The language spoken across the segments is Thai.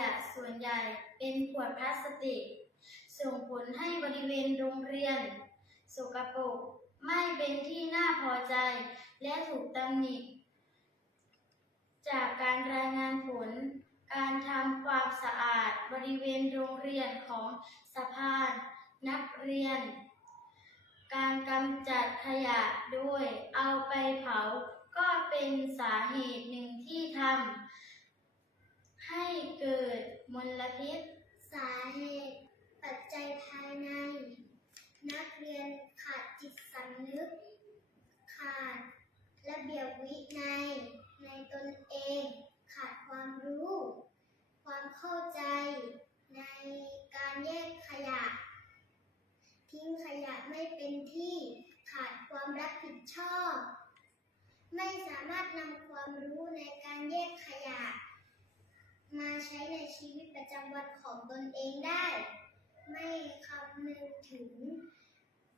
ยะส่วนใหญ่เป็นขวดพลาสติก ส่งผลให้บริเวณโรงเรียน สกปรกไม่เป็นที่น่าพอใจ และถูกตำหนิจากการรายงานผล การทำความสะอาดบริเวณโรงเรียนของสภานักเรียน การกำจัดขยะโดยเอาไปเผาก็เป็นสาเหตุหนึ่งที่ทำ ให้เกิดมลพิษ สาเหตุ ปัจจัยภายใน นักเรียนขาดจิตสำนึก ขาดระเบียบวินัย ในตนเอง ขาดความรู้ ความเข้าใจในการแยกขยะ ทิ้งขยะไม่เป็นที่ขาดความรับผิดชอบ ไม่สามารถนำความรู้ในการแยกขยะ ชีวิตประจำวันของตนเองได้ ไม่คำนึงถึง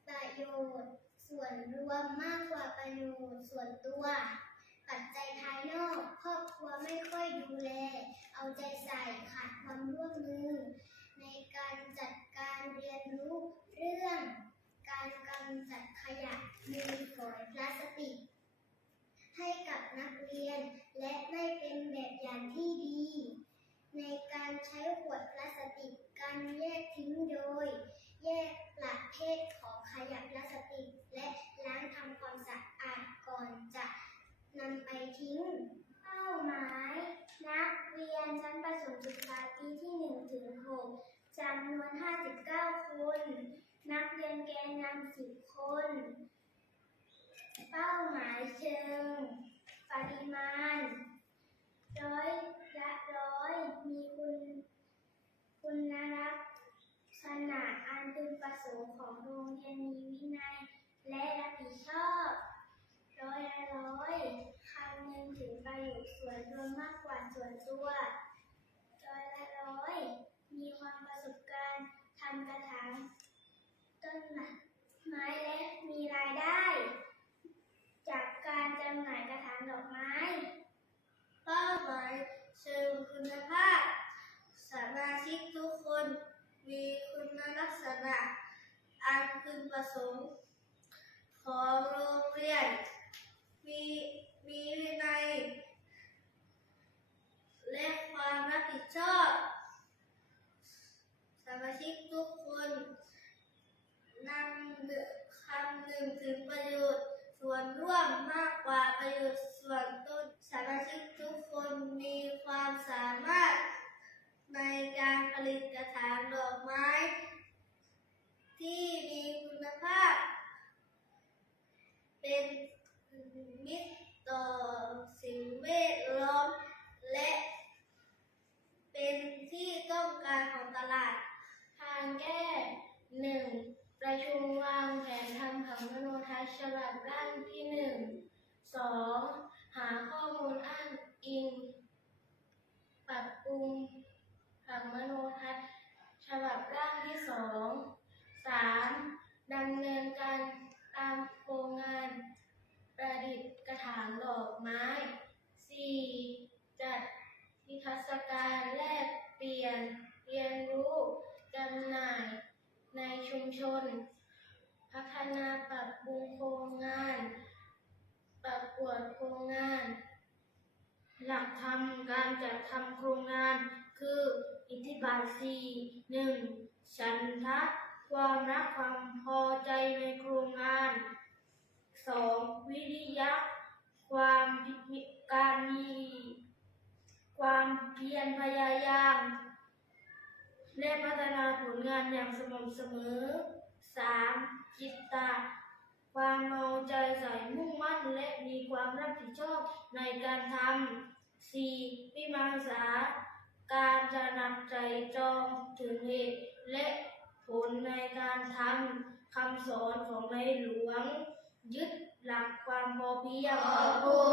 ประโยชน์ ส่วนรวมมากกว่าประโยชน์ส่วนตัว ปัจจัยภายนอก ครอบครัวไม่ค่อยดูแล เอาใจใส่ขาดความร่วมมือ ในการจัดการเรียนรู้เรื่อง การกำจัดขยะมูลฝอยพลาสติก ให้กับนักเรียน และไม่เป็นแบบอย่างที่ดี ในการใช้ขวดพลาสติก การ้งโดย แยกประเภทของขยะพลาสติก และล้างทำความสะอาดก่อนจะนำไปทิ้ง เป้าหมาย นักเรียนชั้นประถมศึกษาปีที่1ถึง6จำนวน 59 คน นักเรียนแกนนำ10 คน เป้าหมายเชิง ปริมาณ ร้อยละร้อยมีคุณ คุณลักษ ขณะอันพึงประสงค์ของโรงเรียนมีวินัย และรับผิดชอบร้อยละร้อยคำนึงถึงประโยชน์ส่วนรวมมากกว่าส่วนตัวร้อยละร้อย มีความประสบการณ์ทำกระถางต้นไม้และมีรายได้ จากการจำหน่ายกระถางดอกไม้ เป้าหมายเชิงคุณภาพ สมาชิกทุกคนมีคุณลักษณะ อันพึงประสงค์ ของโรงเรียน มีมีวินัย และความรับผิดชอบ สมาชิกทุกคนนำคำนึงถึงประโยชน์ ส่วนร่วมมากกว่าประโยชน์ส่วนตนสมาชิกทุกคนมีความสามารถ ในการผลิตกระถางดอกไม้ ที่มีคุณภาพ เป็นมิตรต่อสิ่งแวดล้อม และเป็นที่ต้องการของตลาด ทางแก้หนึ่งประชุมวางแผนทำผังมโนทัศน์ฉ บับร่างที่หนึ่งสองหาข้อมูลอ้างอิง ปรับปรุงผังมโนทัศน์ฉบับร่างที่สองสามดำเนินการตามโครงงาน ประดิษฐ์กระถางดอกไม้สี่จัดนิทรรศการแลกเปลี่ยนเรียนรู้จำหน่ายในชุมชน พัฒนาปรับปรุงโครงงาน ประกวดโครงงาน หลักธรรมการจัดทำโครงงาน คืออิทธิบาทสี่หนึ่งฉันทะ ความรักความพอใจในโครงงานสองวิริยะ ความการมีความเพียรพยายาม และพัฒนาผลงานอย่างสม่ำเสมอ 3. จิตตะความเอาใจใส่มุ่งมั่นและมีความรับผิดชอบในการทำ 4. วิมังสาการจะนำใจจองถึงเหตุและผลในการทำคำสอนของในหลวง ยึดหลักความพอเพียงขอบคุณค่ะ